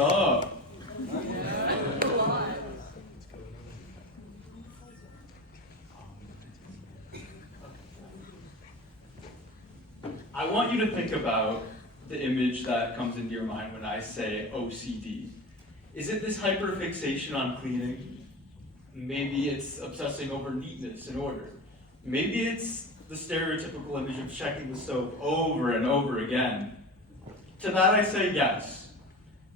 up? I want you to think about the image that comes into your mind when I say OCD. Is it this hyperfixation on cleaning? Maybe it's obsessing over neatness and order. Maybe it's the stereotypical image of checking the soap over and over again. To that I say yes.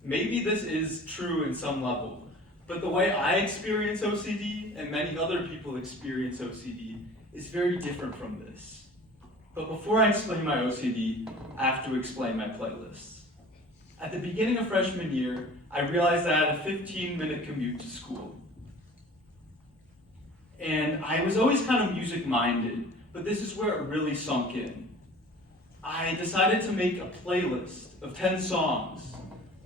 Maybe this is true in some level, but the way I experience OCD and many other people experience OCD is very different from this. But before I explain my OCD, I have to explain my playlists. At the beginning of freshman year, I realized I had a 15-minute commute to school. And I was always kind of music-minded, but this is where it really sunk in. I decided to make a playlist of 10 songs,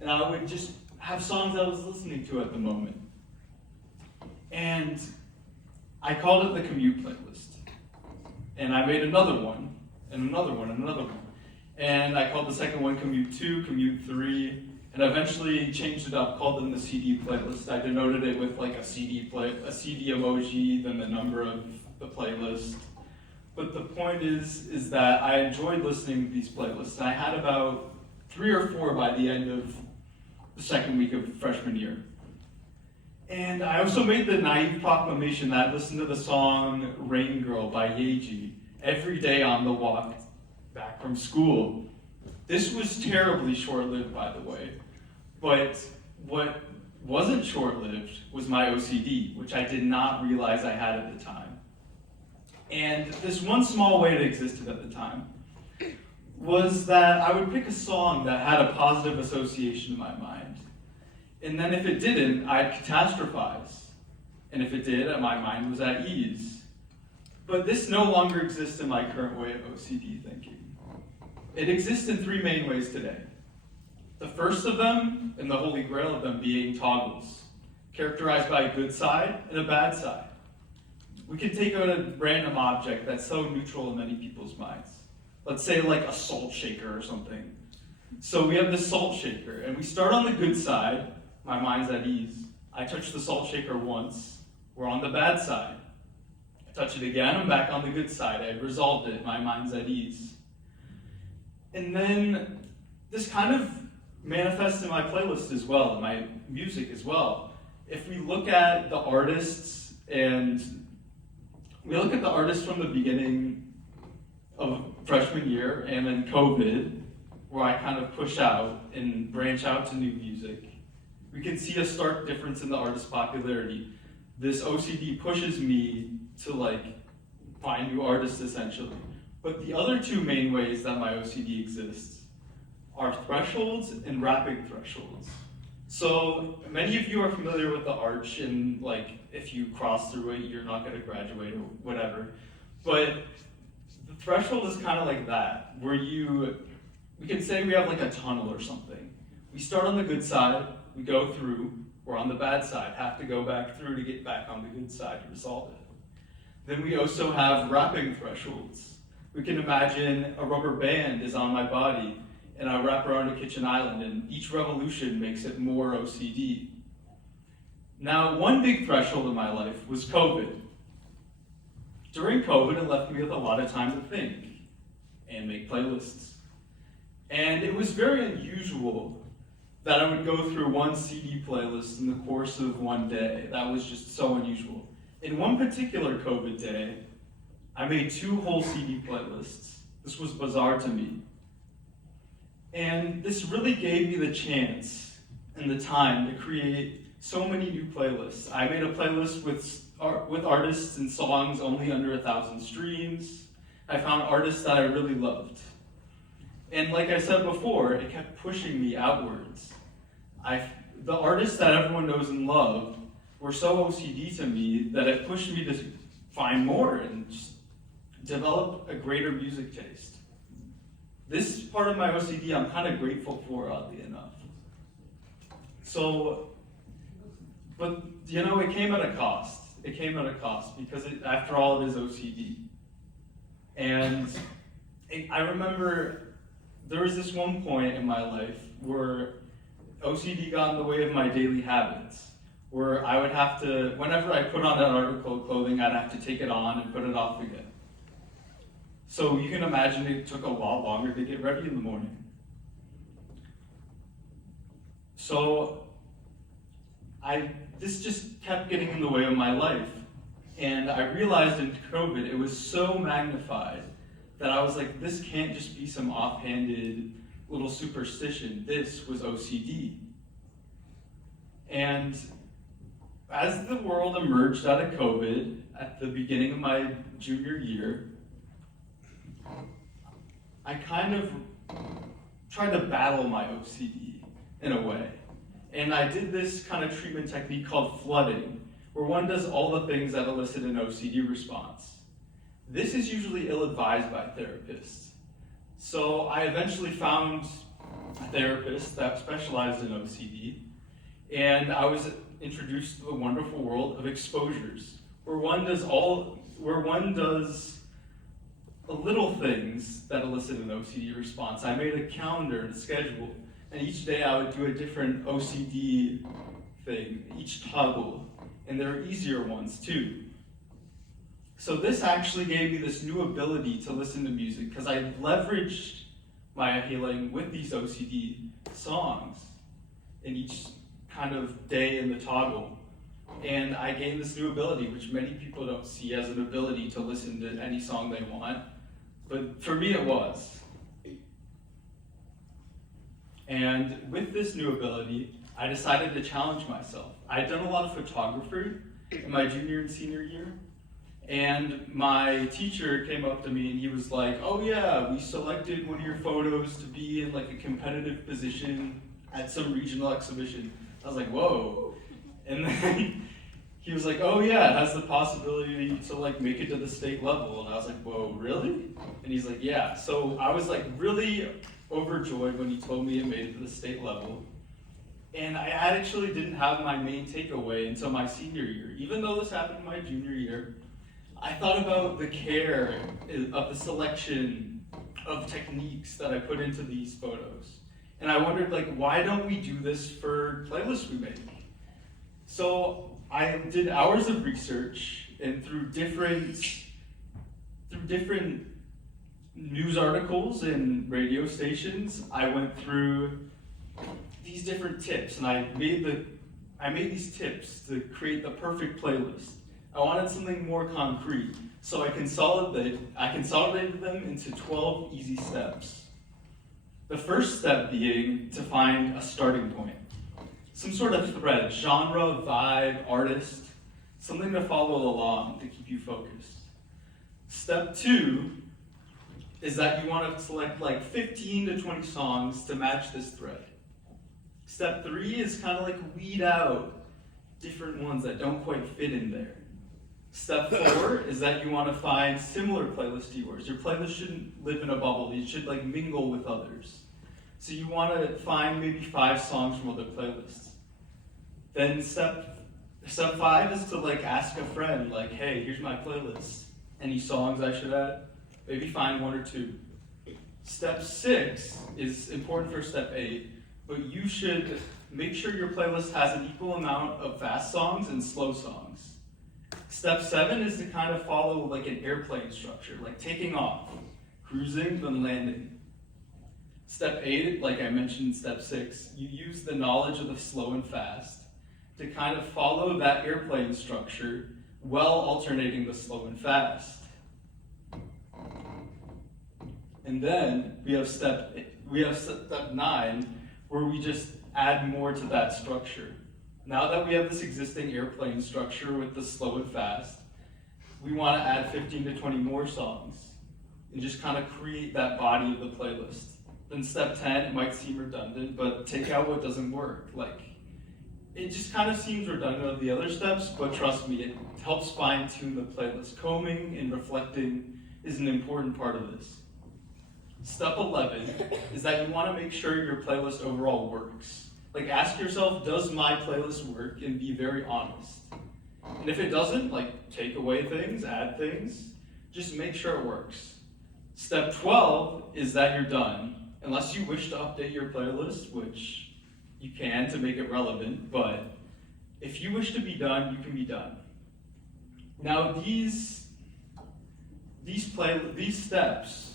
and I would just have songs I was listening to at the moment. And I called it the commute playlist. And I made another one, and another one, and another one. And I called the second one Commute 2, Commute 3, and eventually changed it up, called them the CD playlist. I denoted it with like a CD emoji, then the number of the playlist. But the point is that I enjoyed listening to these playlists. I had about 3 or 4 by the end of the second week of freshman year. And I also made the naive proclamation that I'd listen to the song Rain Girl by Yeji every day on the walk back from school. This was terribly short-lived, by the way, but what wasn't short-lived was my OCD, which I did not realize I had at the time. And this one small way it existed at the time was that I would pick a song that had a positive association in my mind. And then if it didn't, I'd catastrophize. And if it did, my mind was at ease. But this no longer exists in my current way of OCD thinking. It exists in 3 main ways today. The first of them, and the holy grail of them, being toggles, characterized by a good side and a bad side. We could take a random object that's so neutral in many people's minds. Let's say like a salt shaker or something. So we have this salt shaker, and we start on the good side. My mind's at ease. I touch the salt shaker once. We're on the bad side. I touch it again. I'm back on the good side. I resolved it. My mind's at ease. And then this kind of manifests in my playlist as well, in my music as well. If we look at the artists, and we look at the artists from the beginning of freshman year and then COVID, where I kind of push out and branch out to new music, we can see a stark difference in the artist's popularity. This OCD pushes me to find new artists essentially. But the other 2 main ways that my OCD exists are thresholds and rapping thresholds. So many of you are familiar with the arch, and if you cross through it, you're not going to graduate or whatever. But the threshold is kind of like that, where we can say we have a tunnel or something. We start on the good side, we go through, we're on the bad side, have to go back through to get back on the good side to resolve it. Then we also have wrapping thresholds. We can imagine a rubber band is on my body, and I wrap around a kitchen island, and each revolution makes it more OCD. Now, one big threshold in my life was COVID. During COVID, it left me with a lot of time to think and make playlists. And it was very unusual that I would go through one CD playlist in the course of one day. That was just so unusual. In one particular COVID day, I made 2 whole CD playlists. This was bizarre to me. And this really gave me the chance and the time to create so many new playlists. I made a playlist with artists and songs only under 1,000 streams. I found artists that I really loved. And like I said before, it kept pushing me outwards. The artists that everyone knows and loved were so OCD to me that it pushed me to find more and just develop a greater music taste. This part of my OCD I'm kind of grateful for, oddly enough. But it came at a cost. It came at a cost because after all, it is OCD. And I remember there was this one point in my life where OCD got in the way of my daily habits, where I would have to, whenever I put on an article of clothing, I'd have to take it on and put it off again. So you can imagine it took a lot longer to get ready in the morning. So this just kept getting in the way of my life. And I realized in COVID, it was so magnified that I was like, this can't just be some offhanded little superstition. This was OCD. And as the world emerged out of COVID at the beginning of my junior year, I kind of tried to battle my OCD in a way. And I did this kind of treatment technique called flooding, where one does all the things that elicit an OCD response. This is usually ill-advised by therapists. So I eventually found a therapist that specialized in OCD, and I was introduced to the wonderful world of exposures, where one does little things that elicit an OCD response. I made a calendar and a schedule, and each day I would do a different OCD thing, each toggle, and there are easier ones too. So this actually gave me this new ability to listen to music, because I leveraged my healing with these OCD songs in each kind of day in the toggle. And I gained this new ability, which many people don't see as an ability to listen to any song they want. But for me, it was. And with this new ability, I decided to challenge myself. I had done a lot of photography in my junior and senior year. And my teacher came up to me and he was like, oh yeah, we selected one of your photos to be in like a competitive position at some regional exhibition. I was like, whoa. And then he was like, oh yeah, it has the possibility to like make it to the state level. And I was like, whoa, really? And he's like, yeah. So I was like really overjoyed when he told me it made it to the state level. And I actually didn't have my main takeaway until my senior year. Even though this happened in my junior year, I thought about the care of the selection of techniques that I put into these photos. And I wondered, like, why don't we do this for playlists we make? So I did hours of research, and through different news articles and radio stations, I went through these different tips, and I made these tips to create the perfect playlist. I wanted something more concrete, so I consolidated them into 12 easy steps. The first step being to find a starting point. Some sort of thread, genre, vibe, artist, something to follow along to keep you focused. Step 2 is that you want to select like 15 to 20 songs to match this thread. Step 3 is kind of like weed out different ones that don't quite fit in there. Step 4 is that you want to find similar playlist keywords. Your playlist shouldn't live in a bubble. You should like mingle with others. So you want to find maybe 5 songs from other playlists. Then step 5 is to like ask a friend, like, hey, here's my playlist. Any songs I should add? Maybe find 1 or 2. Step 6 is important for step 8, but you should make sure your playlist has an equal amount of fast songs and slow songs. Step 7 is to kind of follow like an airplane structure, like taking off, cruising, then landing. Step 8, like I mentioned in step 6, you use the knowledge of the slow and fast to kind of follow that airplane structure while alternating the slow and fast. And then we have step 9, where we just add more to that structure. Now that we have this existing airplane structure with the slow and fast, we want to add 15 to 20 more songs and just kind of create that body of the playlist. Then step 10, it might seem redundant, but take out what doesn't work. Like, it just kind of seems redundant of the other steps, but trust me, it helps fine-tune the playlist. Combing and reflecting is an important part of this. Step 11 is that you want to make sure your playlist overall works. Like, ask yourself, does my playlist work? And be very honest. And if it doesn't, like, take away things, add things, just make sure it works. Step 12 is that you're done. Unless you wish to update your playlist, which you can to make it relevant, but if you wish to be done, you can be done. Now these steps,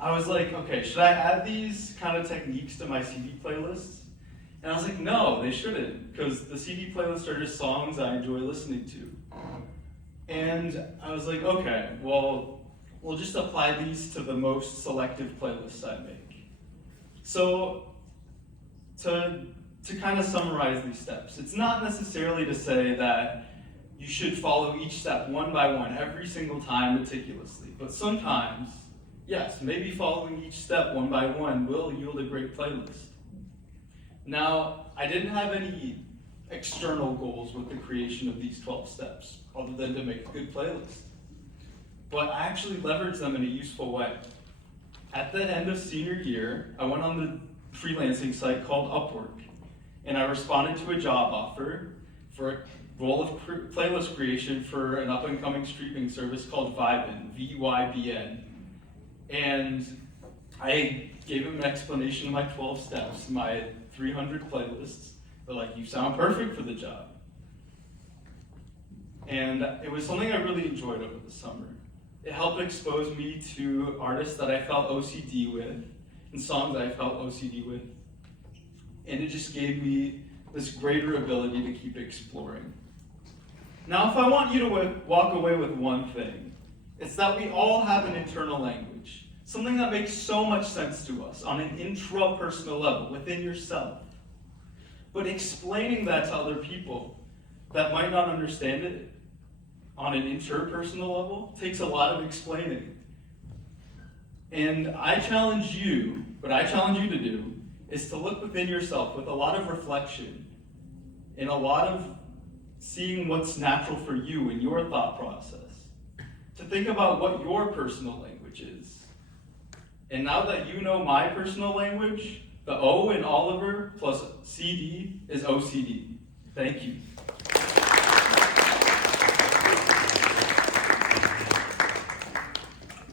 I was like, okay, should I add these kind of techniques to my CD playlists? And I was like, no, they shouldn't, because the CD playlists are just songs I enjoy listening to. And I was like, okay, well, we'll just apply these to the most selective playlists I make. So to kind of summarize these steps, it's not necessarily to say that you should follow each step one by one every single time meticulously, but sometimes, yes, maybe following each step one by one will yield a great playlist. Now, I didn't have any external goals with the creation of these 12 steps, other than to make a good playlist. But I actually leveraged them in a useful way. At the end of senior year, I went on the freelancing site called Upwork, and I responded to a job offer for a role of playlist creation for an up-and-coming streaming service called Vybin, V-Y-B-N. And I gave him an explanation of my 12 steps, my 300 playlists. They're like, you sound perfect for the job. And it was something I really enjoyed over the summer. It helped expose me to artists that I felt OCD with, and songs that I felt OCD with. And it just gave me this greater ability to keep exploring. Now, if I want you to walk away with one thing, it's that we all have an internal language, something that makes so much sense to us on an intrapersonal level, within yourself. But explaining that to other people that might not understand it on an interpersonal level takes a lot of explaining. And what I challenge you to do, is to look within yourself with a lot of reflection and a lot of seeing what's natural for you in your thought process. To think about what your personal language is. And now that you know my personal language, the O in Oliver plus CD is OCD. Thank you.